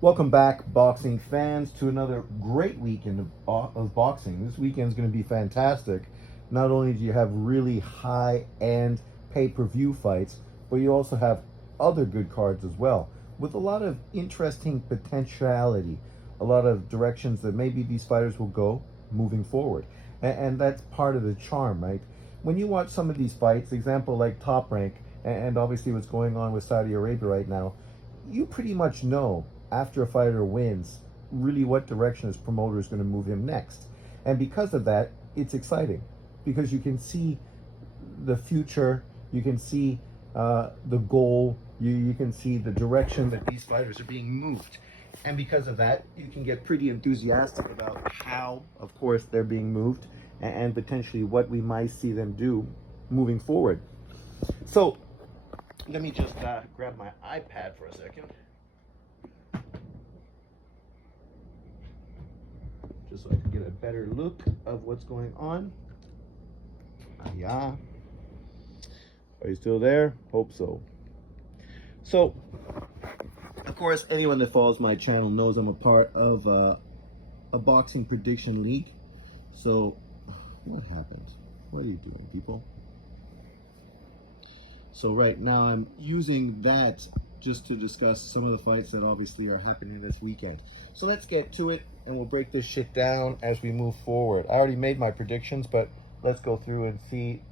Welcome back, boxing fans, to another great weekend of boxing. This weekend's going to be fantastic. Not only do you have really high-end pay-per-view fights, but you also have other good cards as well, with a lot of interesting potentiality, a lot of directions that maybe these fighters will go moving forward. And that's part of the charm, right? When you watch some of these fights, example like Top Rank, and obviously what's going on with Saudi Arabia right now, you pretty much know after a fighter wins really what direction his promoter is going to move him next. And because of that, it's exciting because you can see the future, you can see the goal, you can see the direction that these fighters are being moved. And because of that, you can get pretty enthusiastic about how, of course, they're being moved and potentially what we might see them do moving forward. So let me just grab my iPad for a second. Just so I can get a better look of what's going on. Yeah. Are you still there? Hope so. So, of course, anyone that follows my channel knows I'm a part of a boxing prediction league. So, what happened? What are you doing, people? So right now I'm using that just to discuss some of the fights that obviously are happening this weekend. So let's get to it, and we'll break this shit down as we move forward. I already made my predictions, but let's go through and see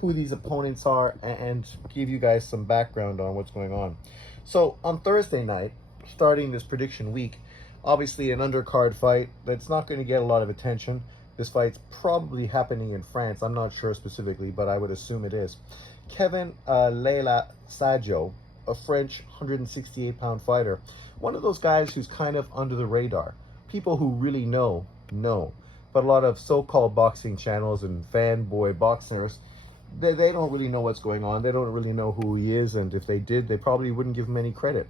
who these opponents are and give you guys some background on what's going on. So on Thursday night, starting this prediction week, obviously an undercard fight that's not going to get a lot of attention. This fight's probably happening in France. I'm not sure specifically, but I would assume it is. Kevin Leila Saggio, a French 168-pound fighter. One of those guys who's kind of under the radar. People who really know. But a lot of so-called boxing channels and fanboy boxers, they don't really know what's going on. They don't really know who he is, and if they did, they probably wouldn't give him any credit.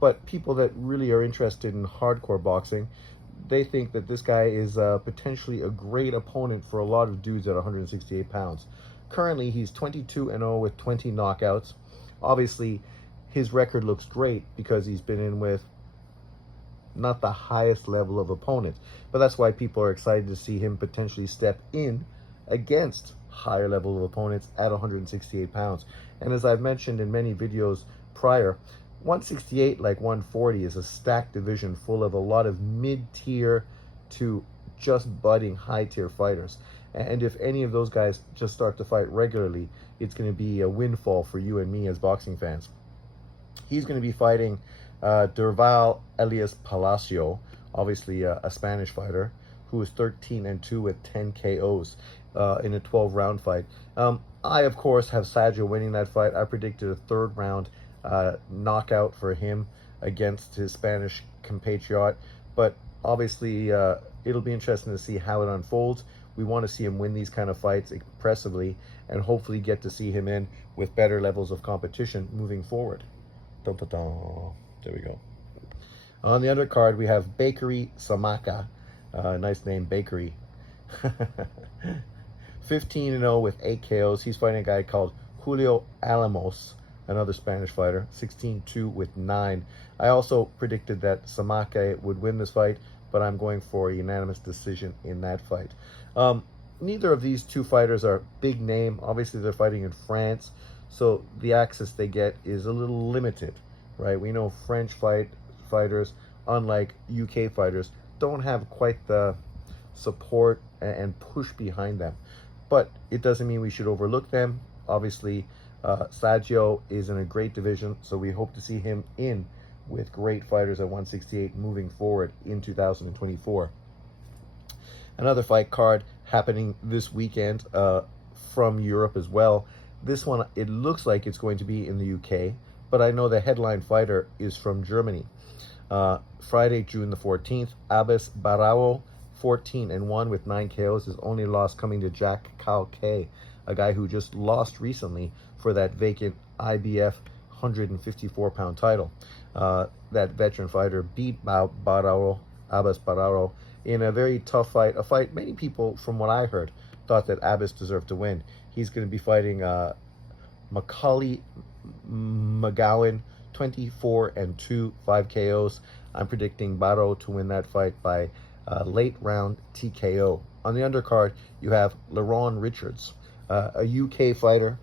But people that really are interested in hardcore boxing, they think that this guy is potentially a great opponent for a lot of dudes at 168 pounds. Currently, he's 22-0 with 20 knockouts. Obviously, his record looks great because he's been in with not the highest level of opponents. But that's why people are excited to see him potentially step in against higher level of opponents at 168 pounds. And as I've mentioned in many videos prior, 168, like 140, is a stacked division full of a lot of mid-tier to just budding high-tier fighters. And if any of those guys just start to fight regularly, it's going to be a windfall for you and me as boxing fans. He's going to be fighting Durval Elias Palacio, obviously a Spanish fighter, who is 13-2 with 10 KOs in a 12-round fight. I, of course, have Saggio winning that fight. I predicted a third-round knockout for him against his Spanish compatriot. But obviously, it'll be interesting to see how it unfolds. We want to see him win these kind of fights impressively and hopefully get to see him in with better levels of competition moving forward. Dun, dun, dun. There we go. On the undercard, we have Bakery Samaka. Nice name, Bakery. 15-0 with 8 KOs. He's fighting a guy called Julio Alamos, another Spanish fighter, 16-2 with 9. I also predicted that Samaka would win this fight, but I'm going for a unanimous decision in that fight. Neither of these two fighters are big name. Obviously, they're fighting in France, so the access they get is a little limited, right? We know French fighters, unlike UK fighters, don't have quite the support and push behind them. But it doesn't mean we should overlook them. Obviously, Saggio is in a great division, so we hope to see him in with great fighters at 168 moving forward in 2024. Another fight card happening this weekend from Europe as well. This one, it looks like it's going to be in the UK, but I know the headline fighter is from Germany. Friday, June the 14th, Abbas Barao, 14-1 with 9 KOs. His only loss coming to Jack Calque, a guy who just lost recently for that vacant IBF 154-pound title. That veteran fighter beat Abbas Barao, in a very tough fight, a fight many people, from what I heard, thought that Abbas deserved to win. He's going to be fighting Macaulay McGowan, 24-2, 5 KOs. I'm predicting Barro to win that fight by late round TKO. On the undercard, you have Leron Richards, a UK fighter,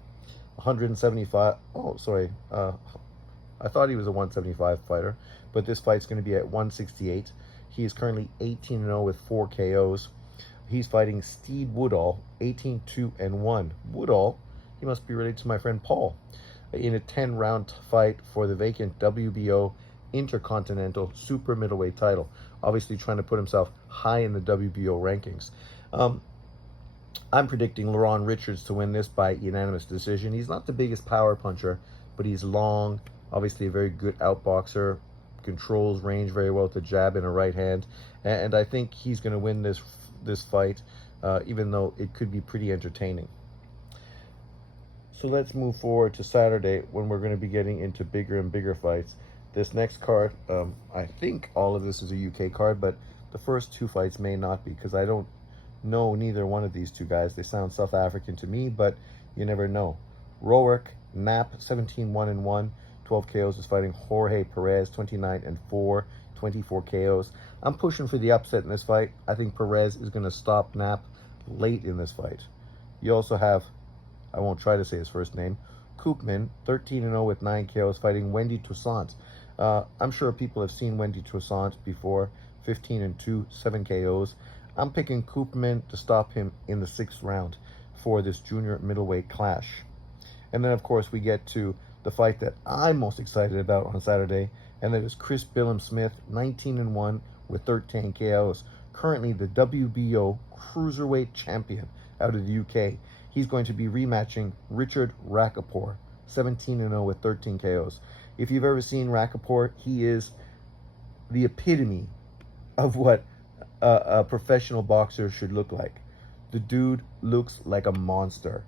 175. Oh, sorry. I thought he was a 175 fighter, but this fight's going to be at 168. He is currently 18-0 with 4 KOs. He's fighting Steve Woodall, 18-2-1. Woodall, he must be related to my friend Paul, in a 10-round fight for the vacant WBO Intercontinental Super Middleweight title. Obviously trying to put himself high in the WBO rankings. I'm predicting Leron Richards to win this by unanimous decision. He's not the biggest power puncher, but he's long, obviously a very good outboxer, controls range very well with a jab and a right hand, and I think he's going to win this fight, even though it could be pretty entertaining. So let's move forward to Saturday, when we're going to be getting into bigger and bigger fights. This next card, I think all of this is a UK card, but the first 2 fights may not be, because I don't know neither one of these 2 guys. They sound South African to me, but you never know. Roark Knapp, 17-1-1, 12 KOs, is fighting Jorge Perez, 29-4, 24 KOs. I'm pushing for the upset in this fight. I think Perez is going to stop Knapp late in this fight. You also have, I won't try to say his first name, Koopman, 13-0 with 9 KOs, fighting Wendy Toussaint. I'm sure people have seen Wendy Toussaint before, 15-2, 7 KOs. I'm picking Koopman to stop him in the 6th round for this junior middleweight clash. And then, of course, we get to the fight that I'm most excited about on Saturday, and that is Chris Billam-Smith, 19-1 with 13 KOs, currently the WBO Cruiserweight champion out of the UK. He's going to be rematching Richard Riakporhe, 17-0 with 13 KOs. If you've ever seen Riakporhe, he is the epitome of what a professional boxer should look like. The dude looks like a monster.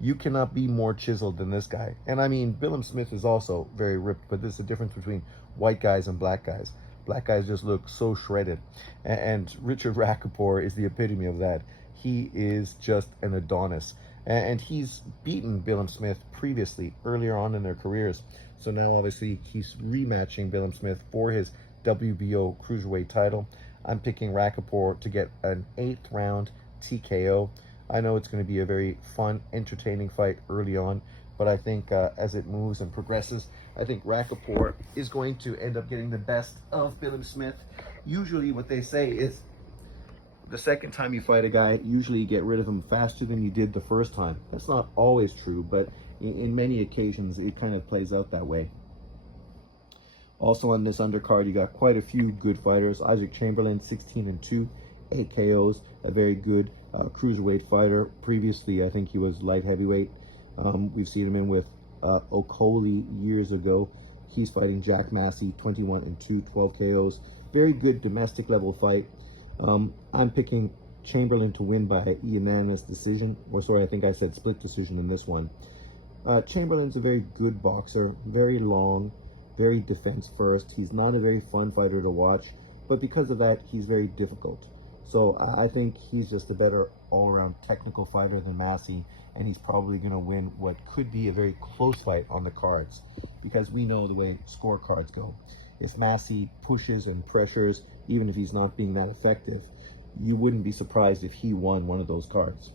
You cannot be more chiseled than this guy. And I mean, Billam-Smith is also very ripped, but there's a difference between white guys and black guys. Black guys just look so shredded. And Richard Riakporhe is the epitome of that. He is just an Adonis. And he's beaten Billam-Smith previously, earlier on in their careers. So now, obviously, he's rematching Billam-Smith for his WBO Cruiserweight title. I'm picking Riakporhe to get an 8th round TKO. I know it's going to be a very fun, entertaining fight early on, but I think as it moves and progresses, I think Riakporhe is going to end up getting the best of Billam-Smith. Usually what they say is the second time you fight a guy, usually you get rid of him faster than you did the first time. That's not always true, but in many occasions it kind of plays out that way. Also on this undercard, you got quite a few good fighters. Isaac Chamberlain, 16-2, 8 KOs, a very good cruiserweight fighter. Previously, I think he was light heavyweight. We've seen him in with Okoli years ago. He's fighting Jack Massey, 21-2, 12 KOs. Very good domestic level fight. I'm picking Chamberlain to win by unanimous decision. Or sorry, I think I said split decision in this one. Chamberlain's a very good boxer, very long, very defense first. He's not a very fun fighter to watch, but because of that, he's very difficult. So I think he's just a better all-around technical fighter than Massey, and he's probably going to win what could be a very close fight on the cards, because we know the way scorecards go. If Massey pushes and pressures, even if he's not being that effective, you wouldn't be surprised if he won one of those cards.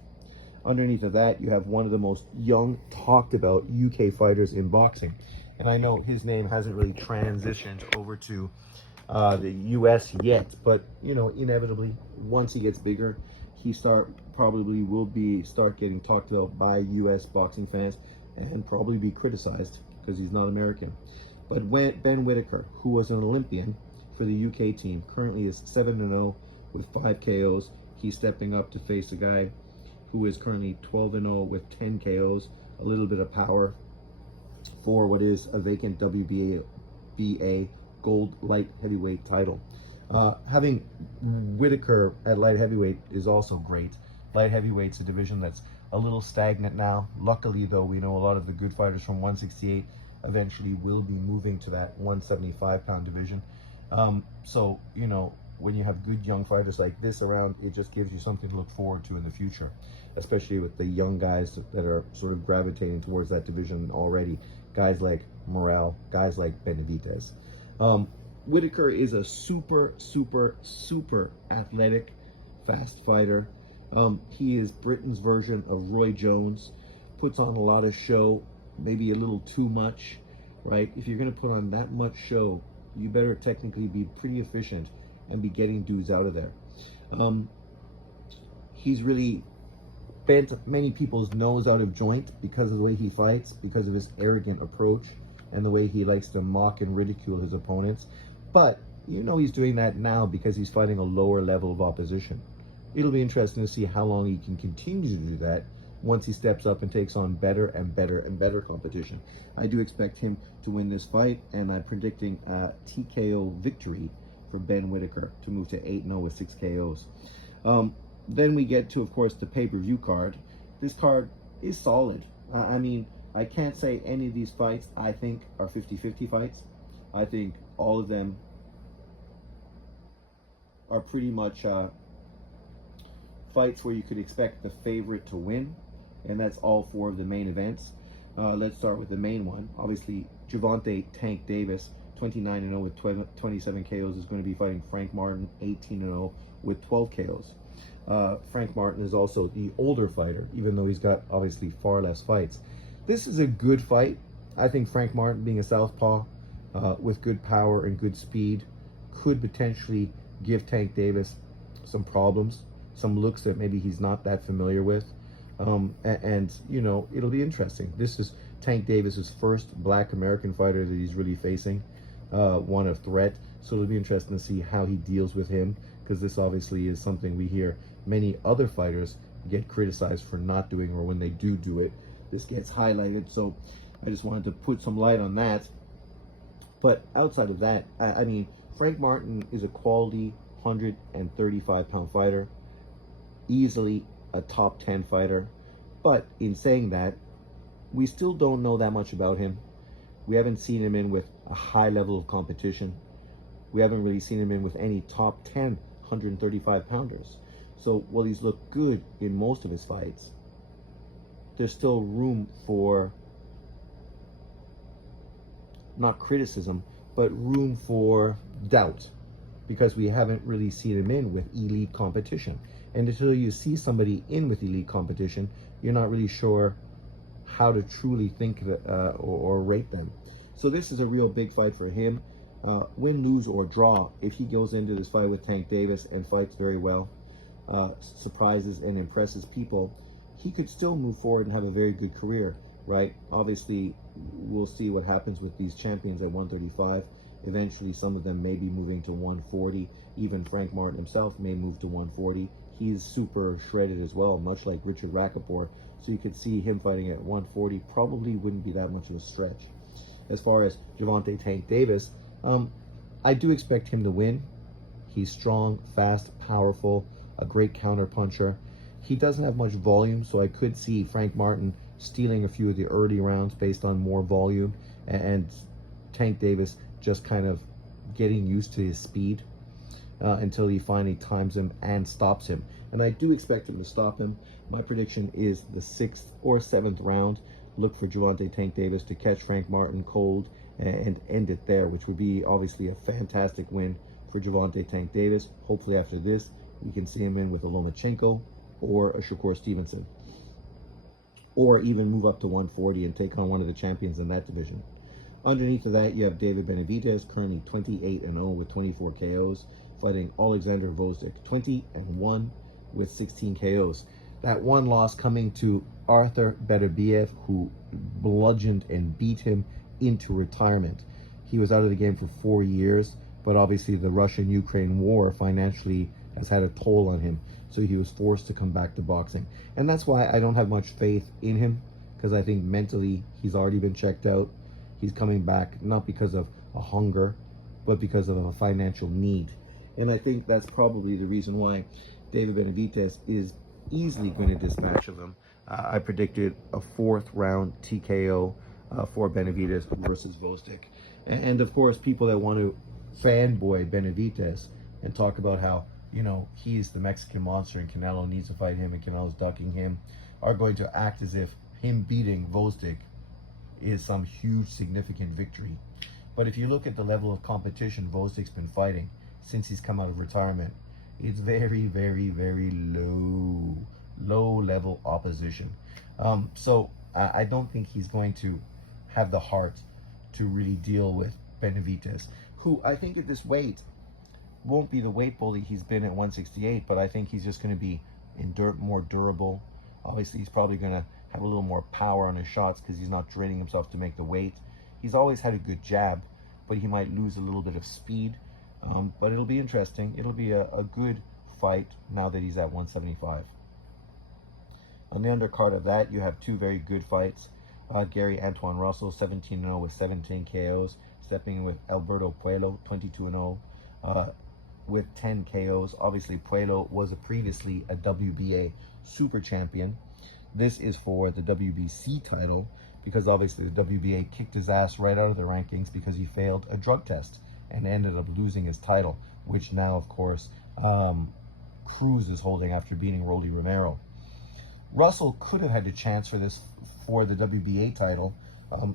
Underneath of that, you have one of the most young, talked about UK fighters in boxing. And I know his name hasn't really transitioned over to the US yet, but you know, inevitably, once he gets bigger, he probably will start getting talked about by US boxing fans, and probably be criticized because he's not American. But Ben Whittaker, who was an Olympian for the UK team, currently is 7-0 with 5 KOs. He's stepping up to face a guy who is currently 12-0 with 10 KOs, a little bit of power for what is a vacant WBA gold light heavyweight title. Having Whittaker at light heavyweight is also great. Light heavyweight's a division that's a little stagnant now. Luckily, though, we know a lot of the good fighters from 168 eventually will be moving to that 175-pound division. So, you know, when you have good young fighters like this around, it just gives you something to look forward to in the future, especially with the young guys that are sort of gravitating towards that division already. Guys like morale, guys like Benavidez. Whittaker is a super, super, super athletic, fast fighter. He is Britain's version of Roy Jones, puts on a lot of show, maybe a little too much, right? If you're going to put on that much show, you better technically be pretty efficient and be getting dudes out of there. He's really bent many people's nose out of joint because of the way he fights, because of his arrogant approach and the way he likes to mock and ridicule his opponents. But you know he's doing that now because he's fighting a lower level of opposition. It'll be interesting to see how long he can continue to do that once he steps up and takes on better and better and better competition. I do expect him to win this fight, and I'm predicting a TKO victory for Ben Whittaker to move to 8-0 with 6 KOs. Then we get to, of course, the pay-per-view card. This card is solid. I mean, I can't say any of these fights I think are 50-50 fights. I think all of them are pretty much fights where you could expect the favorite to win, and that's all 4 of the main events. Let's start with the main one. Obviously, Gervonta Tank Davis, 29-0 with 27 KOs, is going to be fighting Frank Martin, 18-0 with 12 KOs. Frank Martin is also the older fighter, even though he's got obviously far less fights. This is a good fight. I think Frank Martin, being a southpaw with good power and good speed, could potentially give Tank Davis some problems, some looks that maybe he's not that familiar with. And you know, it'll be interesting. This is Tank Davis's first Black American fighter that he's really facing, one of threat. So it'll be interesting to see how he deals with him, because this obviously is something we hear many other fighters get criticized for not doing, or when they do it, this gets highlighted. So I just wanted to put some light on that. But outside of that, I mean, Frank Martin is a quality 135-pound fighter, easily a top 10 fighter. But in saying that, we still don't know that much about him. We haven't seen him in with a high level of competition. We haven't really seen him in with any top 10 135-pounders. So while he's looked good in most of his fights, there's still room for, not criticism, but room for doubt, because we haven't really seen him in with elite competition. And until you see somebody in with elite competition, you're not really sure how to truly think or rate them. So this is a real big fight for him. Win, lose, or draw, if he goes into this fight with Tank Davis and fights very well, surprises and impresses people, he could still move forward and have a very good career, right? Obviously, we'll see what happens with these champions at 135. Eventually, some of them may be moving to 140. Even Frank Martin himself may move to 140. He's super shredded as well, much like Richard Riakporhe. So you could see him fighting at 140 probably wouldn't be that much of a stretch. As far as Gervonta Tank Davis, I do expect him to win. He's strong, fast, powerful, a great counter puncher. He doesn't have much volume, so I could see Frank Martin stealing a few of the early rounds based on more volume, and Tank Davis just kind of getting used to his speed until he finally times him and stops him. And I do expect him to stop him. My prediction is the 6th or 7th round. Look for Gervonta Tank Davis to catch Frank Martin cold and end it there, which would be obviously a fantastic win for Gervonta Tank Davis. Hopefully after this, we can see him in with a Lomachenko or a Shakur Stevenson, or even move up to 140 and take on one of the champions in that division. Underneath of that, you have David Benavidez, currently 28-0 with 24 KOs, fighting Alexander Gvozdyk, 20-1 with 16 KOs. That one loss coming to Arthur Beterbiev, who bludgeoned and beat him into retirement. He was out of the game for 4 years, but obviously the Russian-Ukraine war financially has had a toll on him, so he was forced to come back to boxing. And that's why I don't have much faith in him, because I think mentally he's already been checked out. He's coming back not because of a hunger, but because of a financial need. And I think that's probably the reason why David Benavidez is easily going to dispatch of him. I predicted a 4th round TKO for Benavidez versus Gvozdyk. And of course, people that want to fanboy Benavidez and talk about how, you know, he's the Mexican monster and Canelo needs to fight him and Canelo's ducking him, are going to act as if him beating Gvozdyk is some huge significant victory. But if you look at the level of competition Gvozdyk's been fighting since he's come out of retirement, it's very, very, very low level opposition. So I don't think he's going to have the heart to really deal with Benavidez, who I think at this weight won't be the weight bully he's been at 168, but I think he's just going to be more durable. Obviously, he's probably going to have a little more power on his shots because he's not draining himself to make the weight. He's always had a good jab, but he might lose a little bit of speed. But it'll be interesting. It'll be a good fight now that he's at 175. On the undercard of that, you have two very good fights. Gary Antoine Russell, 17-0 with 17 KOs, stepping in with Alberto Puello, 22-0 with 10 KOs. Obviously, Puello was previously a WBA super champion. This is for the WBC title because obviously the WBA kicked his ass right out of the rankings because he failed a drug test and ended up losing his title, which now, of course, Cruz is holding after beating Rolly Romero. Russell could have had a chance for the WBA title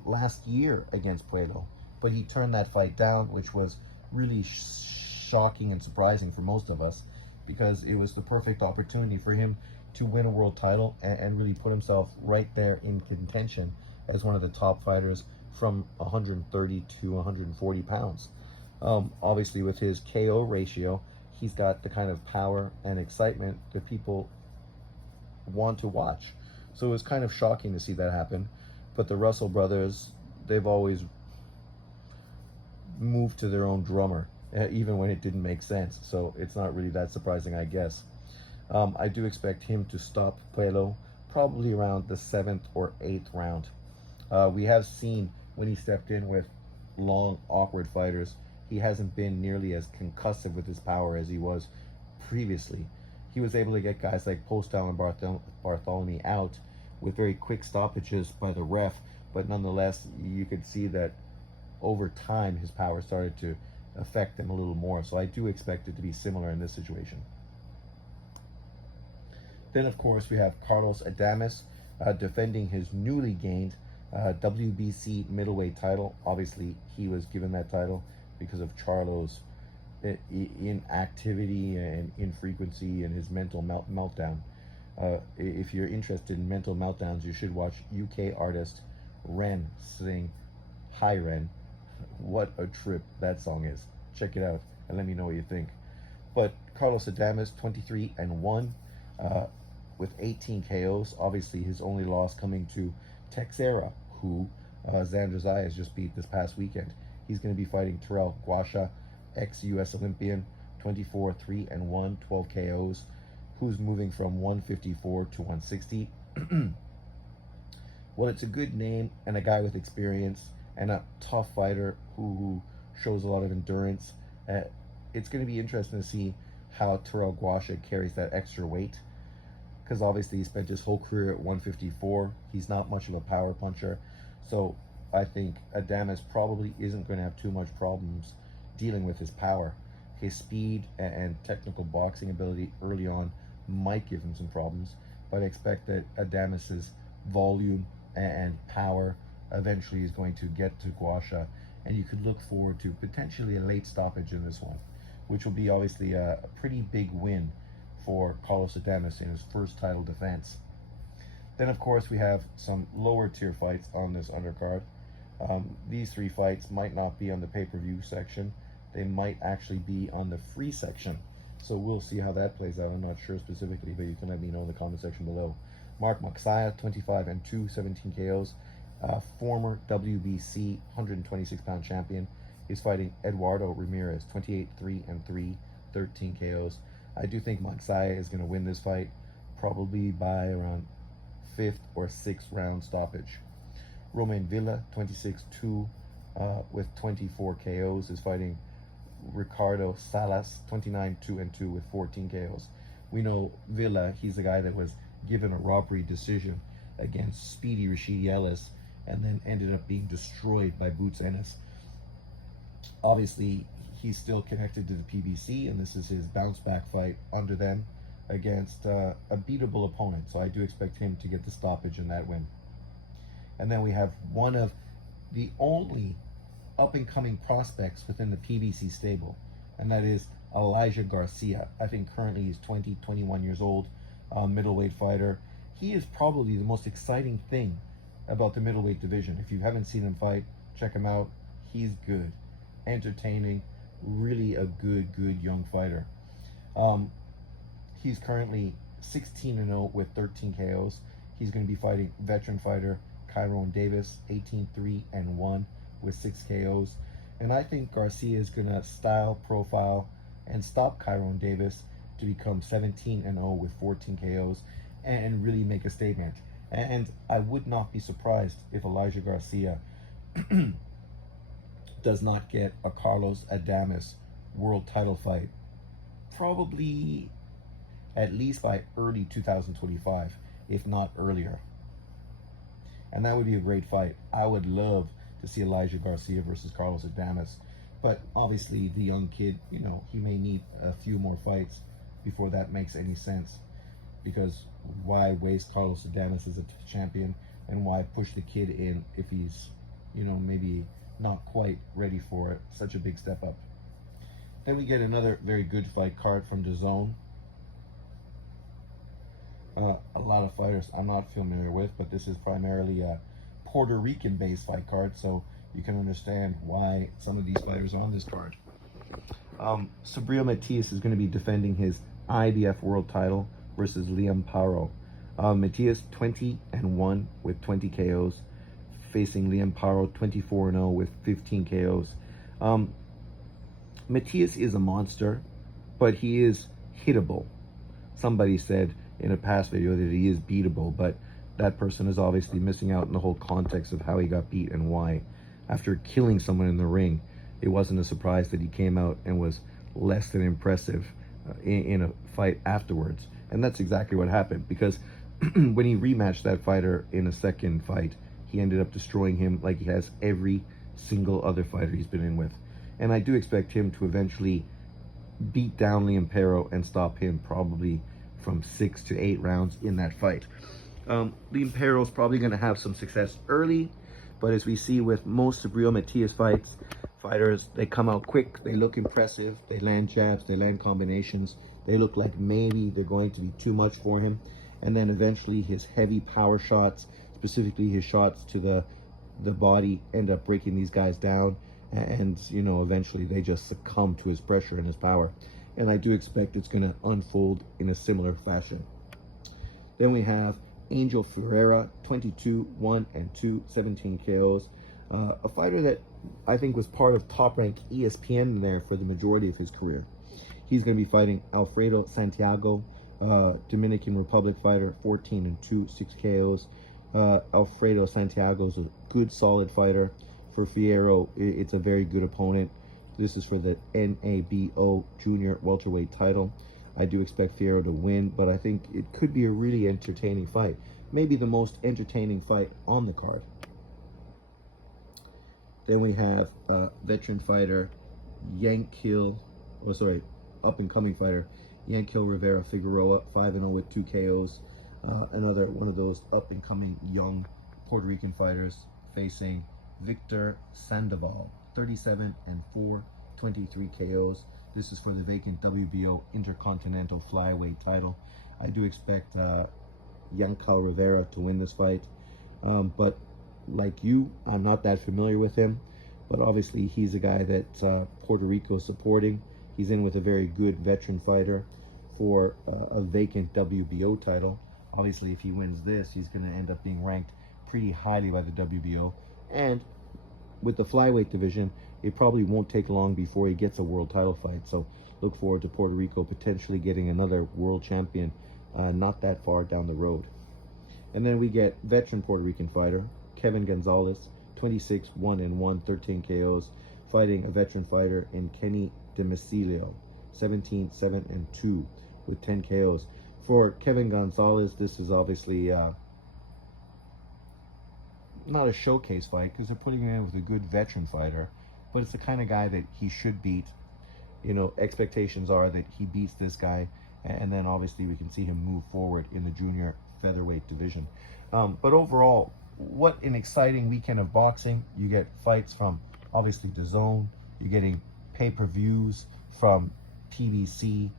last year against Puello, but he turned that fight down, which was really shocking and surprising for most of us because it was the perfect opportunity for him to win a world title and really put himself right there in contention as one of the top fighters from 130 to 140 pounds. Obviously, with his KO ratio, he's got the kind of power and excitement that people want to watch. So it was kind of shocking to see that happen. But the Russell brothers, they've always moved to their own drummer, even when it didn't make sense. So it's not really that surprising, I guess. I do expect him to stop Puello probably around the 7th or 8th round. We have seen when he stepped in with long, awkward fighters, he hasn't been nearly as concussive with his power as he was previously. He was able to get guys like Postal and Bartholomew out with very quick stoppages by the ref, but nonetheless, you could see that over time his power started to affect him a little more. So I do expect it to be similar in this situation. Then, of course, we have Carlos Adames defending his newly gained WBC middleweight title. Obviously, he was given that title because of Charlo's inactivity and infrequency and his mental meltdown. If you're interested in mental meltdowns, you should watch UK artist Ren sing Hi Ren. What a trip that song is. Check it out and let me know what you think. But Carlos Adames, 23-1 with 18 KOs. Obviously, his only loss coming to Texera, who Xander Zayas just beat this past weekend. He's going to be fighting Terrell Guasha, ex-US Olympian, 24-3-1, 12 KOs, who's moving from 154 to 160. Well, it's a good name and a guy with experience and a tough fighter who shows a lot of endurance. It's going to be interesting to see how Terrell Guasha carries that extra weight because obviously he spent his whole career at 154. He's not much of a power puncher. So I think Adames probably isn't going to have too much problems dealing with his power. His speed and technical boxing ability early on might give him some problems, but I expect that Adames's volume and power eventually is going to get to Guasha, and you could look forward to potentially a late stoppage in this one, which will be obviously a pretty big win for Carlos Adames in his first title defense. Then, of course, we have some lower tier fights on this undercard. These three fights might not be on the pay-per-view section. They might actually be on the free section. So we'll see how that plays out. I'm not sure specifically, but you can let me know in the comment section below. Mark Moxaya, 25-2, 17 KOs. Former WBC 126-pound champion. He's fighting Eduardo Ramirez, 28-3-3, 13 KOs. I do think Moxaya is going to win this fight, probably by around 5th or 6th round stoppage. Romain Villa, 26-2 with 24 KOs, is fighting Ricardo Salas, 29-2-2 with 14 KOs. We know Villa, he's the guy that was given a robbery decision against Speedy Rashidi Ellis and then ended up being destroyed by Boots Ennis. Obviously, he's still connected to the PBC, and this is his bounce back fight under them against a beatable opponent. So I do expect him to get the stoppage in that win. And then we have one of the only up-and-coming prospects within the PBC stable, and that is Elijah Garcia. I think currently he's 20, 21 years old, middleweight fighter. He is probably the most exciting thing about the middleweight division. If you haven't seen him fight, check him out. He's good, entertaining, really a good young fighter. He's currently 16-0 with 13 KOs. He's going to be fighting veteran fighter Kyron Davis, 18-3-1 with 6 KOs. And I think Garcia is going to style, profile, and stop Kyron Davis to become 17-0 with 14 KOs and really make a statement. And I would not be surprised if Elijah Garcia does not get a Carlos Adames world title fight, probably at least by early 2025, if not earlier. And that would be a great fight. I would love to see Elijah Garcia versus Carlos Adames. But obviously the young kid, you know, he may need a few more fights before that makes any sense. Because why waste Carlos Adames as a champion, and why push the kid in if he's, you know, maybe not quite ready for it. Such a big step up. Then we get another very good fight card from DAZN. A lot of fighters I'm not familiar with, but this is primarily a Puerto Rican based fight card, so you can understand why some of these fighters are on this card. Subriel Matias is going to be defending his IBF world title versus Riakporhe. Matias 20-1 with 20 KOs, facing Riakporhe 24-0 with 15 KOs. Matias is a monster, but he is hittable. Somebody said in a past video that he is beatable, but that person is obviously missing out in the whole context of how he got beat and why. After killing someone in the ring, it wasn't a surprise that he came out and was less than impressive in a fight afterwards. And that's exactly what happened, because when he rematched that fighter in a second fight, he ended up destroying him like he has every single other fighter he's been in with. And I do expect him to eventually beat down Riakporhe and stop him probably from 6 to 8 rounds in that fight. Riakporhe is probably going to have some success early, but as we see with most Subriel Matias fighters, they come out quick, they look impressive, they land jabs, they land combinations, they look like maybe they're going to be too much for him, and then eventually his heavy power shots, specifically his shots to the body, end up breaking these guys down, and you know, eventually they just succumb to his pressure and his power. And I do expect it's going to unfold in a similar fashion. Then we have Angel Ferreira, 22-1-2, 17 KOs. A fighter that I think was part of Top Rank ESPN there for the majority of his career. He's going to be fighting Alfredo Santiago, Dominican Republic fighter, 14-2, 6 KOs. Alfredo Santiago is a good, solid fighter. For Fierro, it's a very good opponent. This is for the NABO Junior Welterweight title. I do expect Fierro to win, but I think it could be a really entertaining fight. Maybe the most entertaining fight on the card. Then we have veteran fighter up-and-coming fighter Yankel Rivera Figueroa, 5-0 with 2 KOs. Another one of those up-and-coming young Puerto Rican fighters, facing Victor Sandoval, 37-4, 23 KOs. This is for the vacant WBO Intercontinental Flyweight title. I do expect Yankel Rivera to win this fight. But like you, I'm not that familiar with him. But obviously he's a guy that Puerto Rico is supporting. He's in with a very good veteran fighter for a vacant WBO title. Obviously, if he wins this, he's going to end up being ranked pretty highly by the WBO. And with the flyweight division, it probably won't take long before he gets a world title fight. So look forward to Puerto Rico potentially getting another world champion not that far down the road. And then we get veteran Puerto Rican fighter Kevin Gonzalez, 26-1-1, 13 KOs, fighting a veteran fighter in Kenny Demicilio, 17-7-2 with 10 KOs. For Kevin Gonzalez, this is obviously not a showcase fight because they're putting him in with a good veteran fighter, but it's the kind of guy that he should beat. You know, expectations are that he beats this guy, and then obviously we can see him move forward in the junior featherweight division. But overall, what an exciting weekend of boxing. You get fights from obviously DAZN. You're getting pay-per-views from PBC.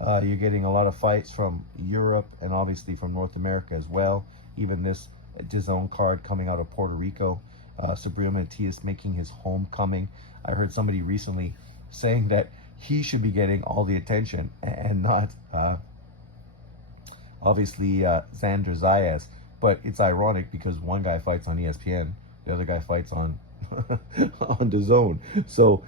You're getting a lot of fights from Europe and obviously from North America as well. Even this DAZN card coming out of Puerto Rico. Subriel Matias making his homecoming. I heard somebody recently saying that he should be getting all the attention and not obviously Xander Zayas. But it's ironic because one guy fights on ESPN, the other guy fights on on DAZN. So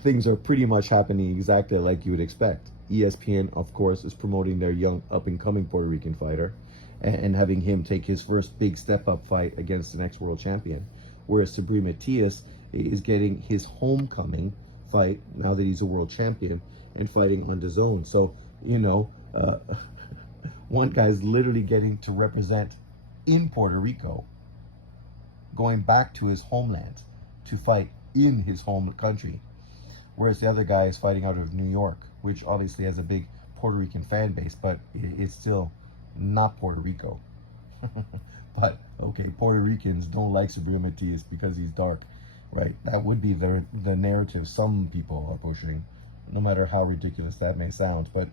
things are pretty much happening exactly like you would expect. ESPN, of course, is promoting their young up-and-coming Puerto Rican fighter and having him take his first big step-up fight against the next world champion. Whereas Subriel Matias is getting his homecoming fight now that he's a world champion and fighting on DAZN. So, you know, one guy's literally getting to represent in Puerto Rico, going back to his homeland to fight in his home country, whereas the other guy is fighting out of New York, which obviously has a big Puerto Rican fan base, but it's still not Puerto Rico. But okay, Puerto Ricans don't like Subriel Matias because he's dark, right? That would be the narrative some people are pushing, no matter how ridiculous that may sound. But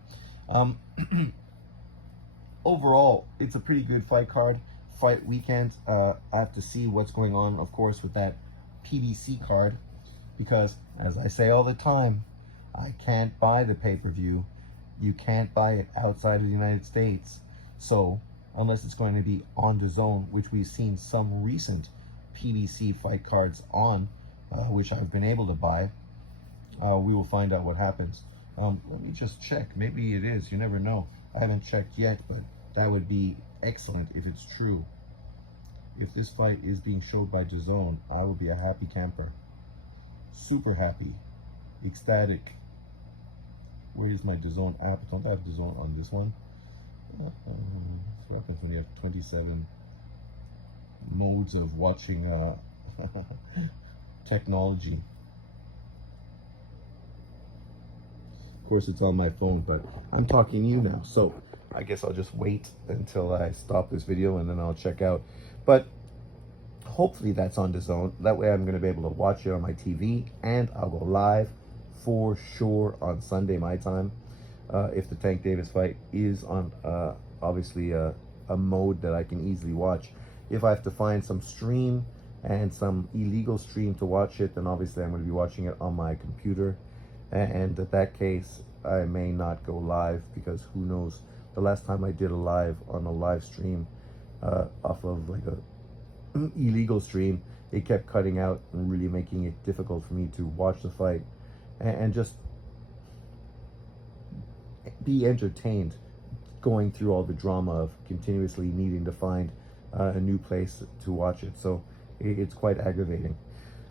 overall, it's a pretty good fight card, fight weekend. I have to see what's going on, of course, with that PBC card, because as I say all the time, I can't buy the pay-per-view. You can't buy it outside of the United States. So unless it's going to be on DAZN, which we've seen some recent PBC fight cards on, which I've been able to buy, we will find out what happens. Let me just check. Maybe it is. You never know. I haven't checked yet, but that would be excellent if it's true. If this fight is being showed by DAZN, I will be a happy camper. Super happy. Ecstatic. Where is my DAZN app? Don't I have DAZN on this one? What happens when you have 27 modes of watching technology? Of course, it's on my phone, but I'm talking to you now, so I guess I'll just wait until I stop this video and then I'll check out. But hopefully that's on DAZN. That way I'm going to be able to watch it on my TV, and I'll go live for sure on Sunday my time. If the Tank Davis fight is on obviously a mode that I can easily watch. If I have to find some stream and some illegal stream to watch it, then obviously I'm going to be watching it on my computer. And in that case, I may not go live, because who knows, the last time I did a live on a live stream off of like a illegal stream, it kept cutting out and really making it difficult for me to watch the fight and just be entertained going through all the drama of continuously needing to find a new place to watch it. So it's quite aggravating.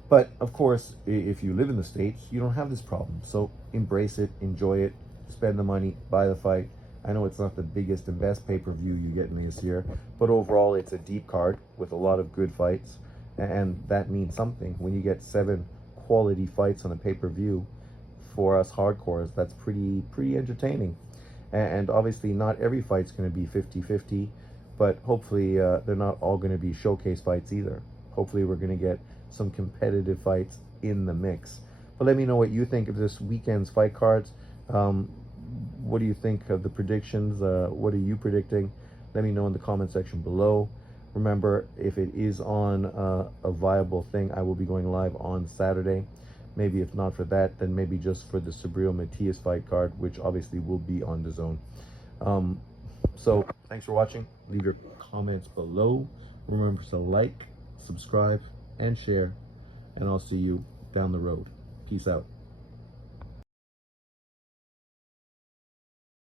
But of course, if you live in the States, you don't have this problem. So embrace it, enjoy it, spend the money, buy the fight. I know it's not the biggest and best pay-per-view you get in this year, but overall it's a deep card with a lot of good fights, and that means something. When you get 7 quality fights on a pay-per-view, for us hardcores, that's pretty entertaining. And obviously not every fight's going to be 50-50, but hopefully they're not all going to be showcase fights either. Hopefully we're going to get some competitive fights in the mix. But let me know what you think of this weekend's fight cards. What do you think of the predictions? What are you predicting? Let me know in the comment section below. Remember, if it is on a viable thing, I will be going live on Saturday. Maybe if not for that, then maybe just for the Subriel Matias fight card, which obviously will be on DAZN. So thanks for watching. Leave your comments below. Remember to like, subscribe, and share. And I'll see you down the road. Peace out.